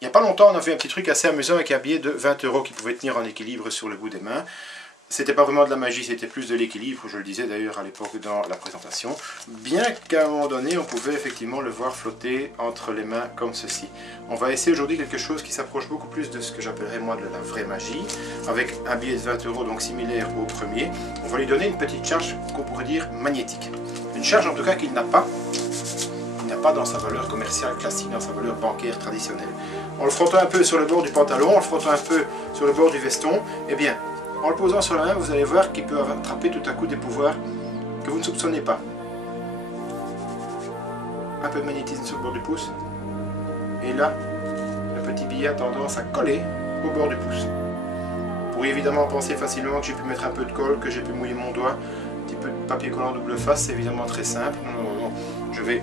Il n'y a pas longtemps, on a fait un petit truc assez amusant avec un billet de 20 € qui pouvait tenir en équilibre sur le bout des mains. C'était pas vraiment de la magie, c'était plus de l'équilibre, je le disais d'ailleurs à l'époque dans la présentation. Bien qu'à un moment donné, on pouvait effectivement le voir flotter entre les mains comme ceci. On va essayer aujourd'hui quelque chose qui s'approche beaucoup plus de ce que j'appellerais moi de la vraie magie, avec un billet de 20 € donc similaire au premier. On va lui donner une petite charge qu'on pourrait dire magnétique. Une charge en tout cas qu'il n'a pas. Il n'a pas dans sa valeur commerciale classique, dans sa valeur bancaire traditionnelle. En le frottant un peu sur le bord du pantalon, en le frottant un peu sur le bord du veston, eh bien, en le posant sur la main, vous allez voir qu'il peut attraper tout à coup des pouvoirs que vous ne soupçonnez pas. Un peu de magnétisme sur le bord du pouce, et là, le petit billet a tendance à coller au bord du pouce. Vous pourriez évidemment penser facilement que j'ai pu mettre un peu de colle, que j'ai pu mouiller mon doigt, un petit peu de papier collant double face, c'est évidemment très simple. Non. Je vais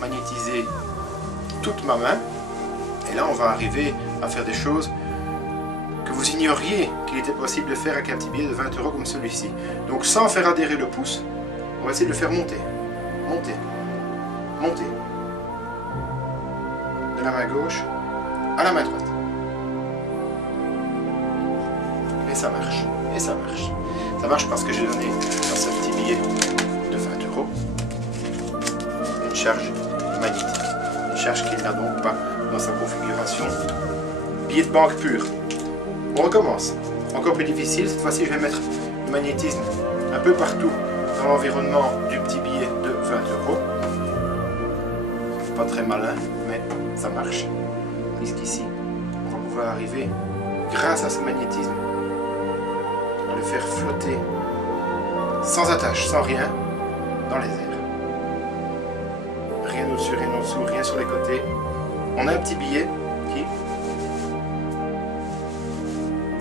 magnétiser toute ma main, et là on va arriver à faire des choses que vous ignoriez qu'il était possible de faire avec un petit billet de 20 € comme celui-ci. Donc sans faire adhérer le pouce, on va essayer de le faire monter, monter, monter. De la main gauche à la main droite. Et ça marche, et ça marche. Ça marche parce que j'ai donné dans ce petit billet de 20 € une charge magnétique. Une charge qu'il n'a donc pas dans sa configuration billet de banque pur. On recommence. Encore plus difficile, cette fois-ci je vais mettre le magnétisme un peu partout dans l'environnement du petit billet de 20 €. C'est pas très malin, mais ça marche. Jusqu'ici, on va pouvoir arriver, grâce à ce magnétisme, à le faire flotter sans attache, sans rien, dans les airs. Rien au-dessus, rien en dessous, rien sur les côtés. On a un petit billet qui,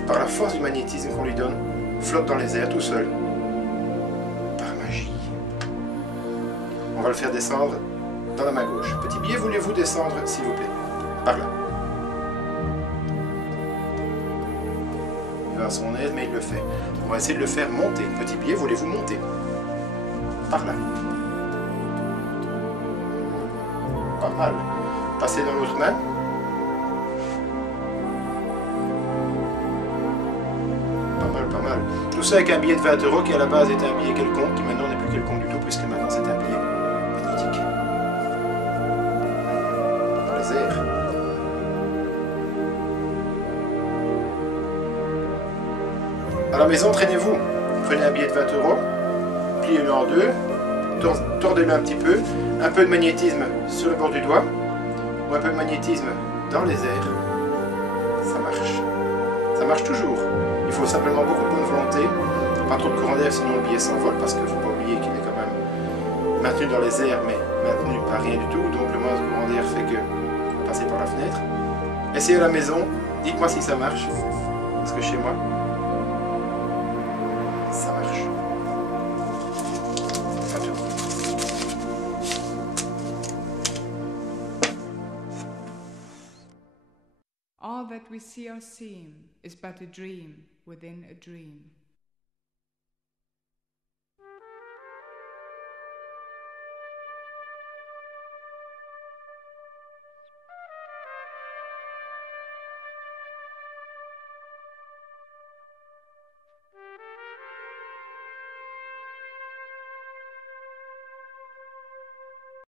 par la force du magnétisme qu'on lui donne, flotte dans les airs tout seul. Par magie. On va le faire descendre dans la main gauche. Petit billet, voulez-vous descendre, s'il vous plaît? Par là. Il va à son aise, mais il le fait. On va essayer de le faire monter. Petit billet, voulez-vous monter? Par là. Pas mal. Passez dans l'autre main. Pas mal. Tout ça avec un billet de 20 € qui à la base était un billet quelconque, qui maintenant n'est plus quelconque du tout, puisque maintenant c'est un billet magnétique. Dans les airs. À la maison, traînez-vous. Prenez un billet de 20 €, pliez-le en deux, tordez-le un petit peu de magnétisme sur le bord du doigt, ou un peu de magnétisme dans les airs. Ça marche. Ça marche toujours. Il faut simplement beaucoup de bonne volonté, pas trop de courant d'air sinon le billet s'envole parce qu'il ne faut pas oublier qu'il est quand même maintenu dans les airs mais maintenu par rien du tout, donc le moindre courant d'air fait que passer par la fenêtre. Essayez à la maison, dites-moi si ça marche, parce que chez moi, ça marche. Enfin, tout. All that we see or seem is but a dream within a dream.